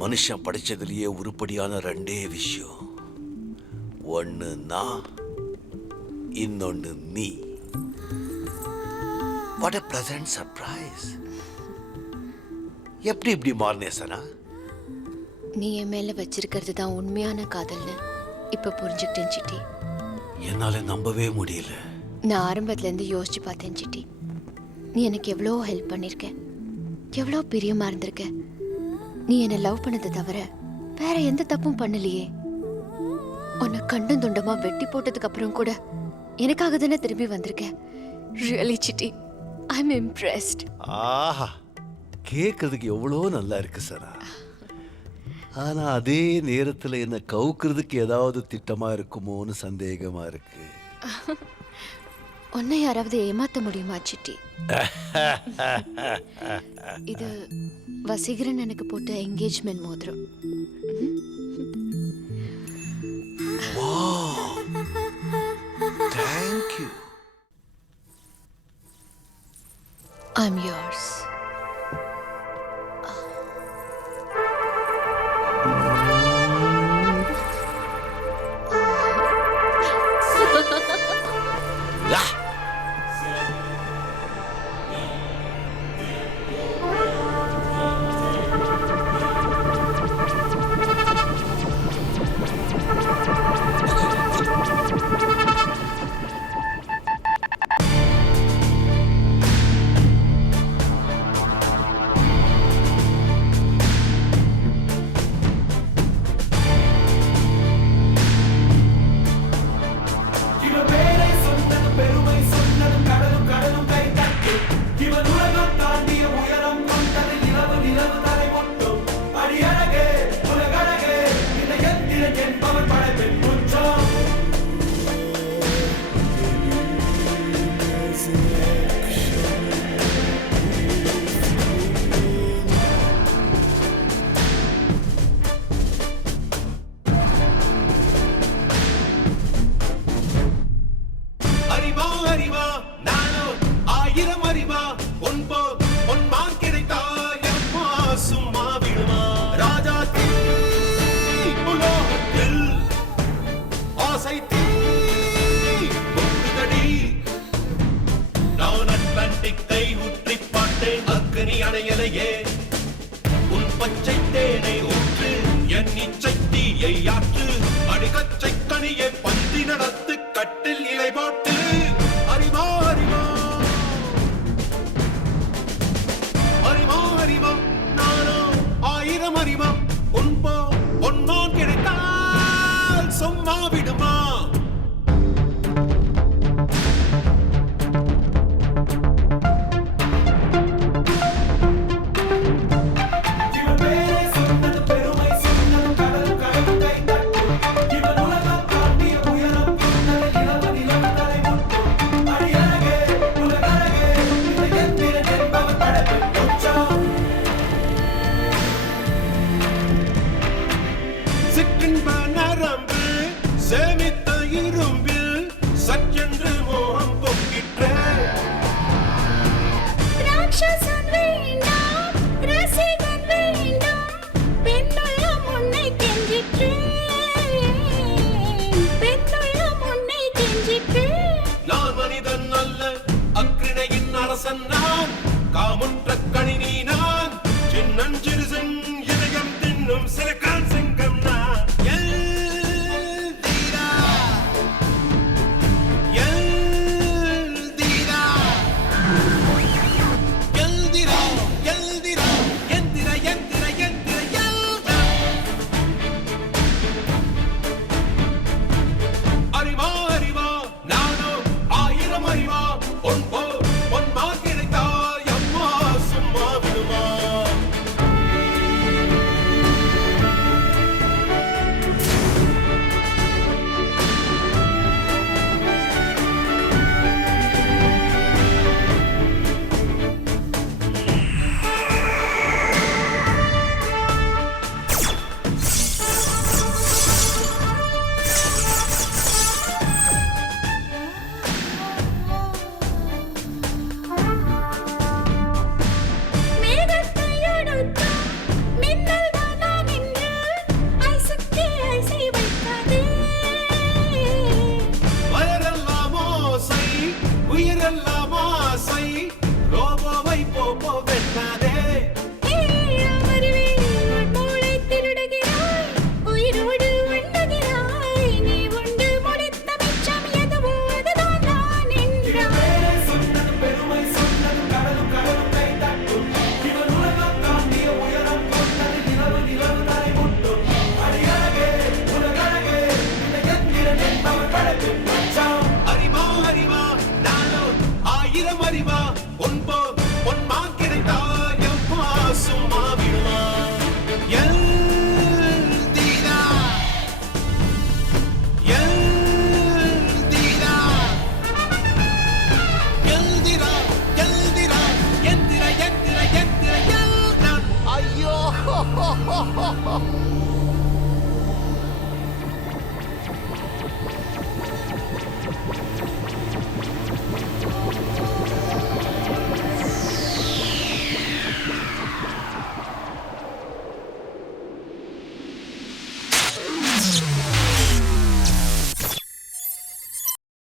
மனுஷன் படிச்சதுலயே உருப்படியான ரெண்டே விஷயம். ஒன்னு நான், இன்னொன்னு நீ. What a pleasant surprise. எப்படி இப்படி மாறினே சனா? நீ என் மேல வச்சிருக்கிறது தான் உண்மையான காதல்னு இப்ப புரிஞ்சுக்கிட்டேன் சிட்டி. என்னால நம்பவே முடியல. நான் ஆரம்பத்துல இருந்து யோசிச்சு பார்த்தேன் சிட்டி. நீ எனக்கு எவ்வளோ ஹெல்ப் பண்ணிருக்க, எவ்வளோ பிரியமா இருந்திருக்க. நீ என்னை லவ் பண்ணதை தவிர வேற எந்த தப்பும் பண்ணலையே. உன்னை கண்டும் துண்டமா வெட்டி போட்டதுக்கு அப்புறம் கூட எனக்காக தானே திரும்பி வந்திருக்க. Really Chitti, I am impressed. ஆஹா, கேட்கறதுக்கு எவ்வளோ நல்லா இருக்கு சனா. ஆனா அதே நேரத்தில் என்ன கவுக்கிறதுக்கு ஏதாவது திட்டமா இருக்குமோன்னு சந்தேகமா இருக்கு. உன்னை யாராவது ஏமாத்த முடியுமா சிட்டி? இது வசீகரன் எனக்கு போட்ட என்கேஜ்மெண்ட் மோதிரம். Thank you. I'm yours. உன் பச்சை தேனை ஊற்று, என் இச்சை தீயை ஆற்று, அடிகச்சை கனியை பந்தி நடத்து, கட்டில் இலை போட்டு. அறிவா அறிவா அறிவா அறிவா, நானோ ஆயிரம் அறிவா. பொன்மான் கிடைத்தால் சும்மா விடுமா? சேமித்த இரும்பில் சற்றென்று மோகம் பொங்கிற்ற. ராட்சசன் வேண்டாம், ரசிகன் வேண்டாம், பெண்ணுள்ளம் உன்னை கெஞ்சிற்று, பெண்ணுள்ளம் உன்னை கெஞ்சிற்று. நான் மனிதன் அல்ல, அக்கிணையின் அரசன் நான், காமுற்ற கணினி நான், சின்னஞ்சிறு இதயம் தின்னும் சிறுகான் சிங்கம் நான். ha ha ha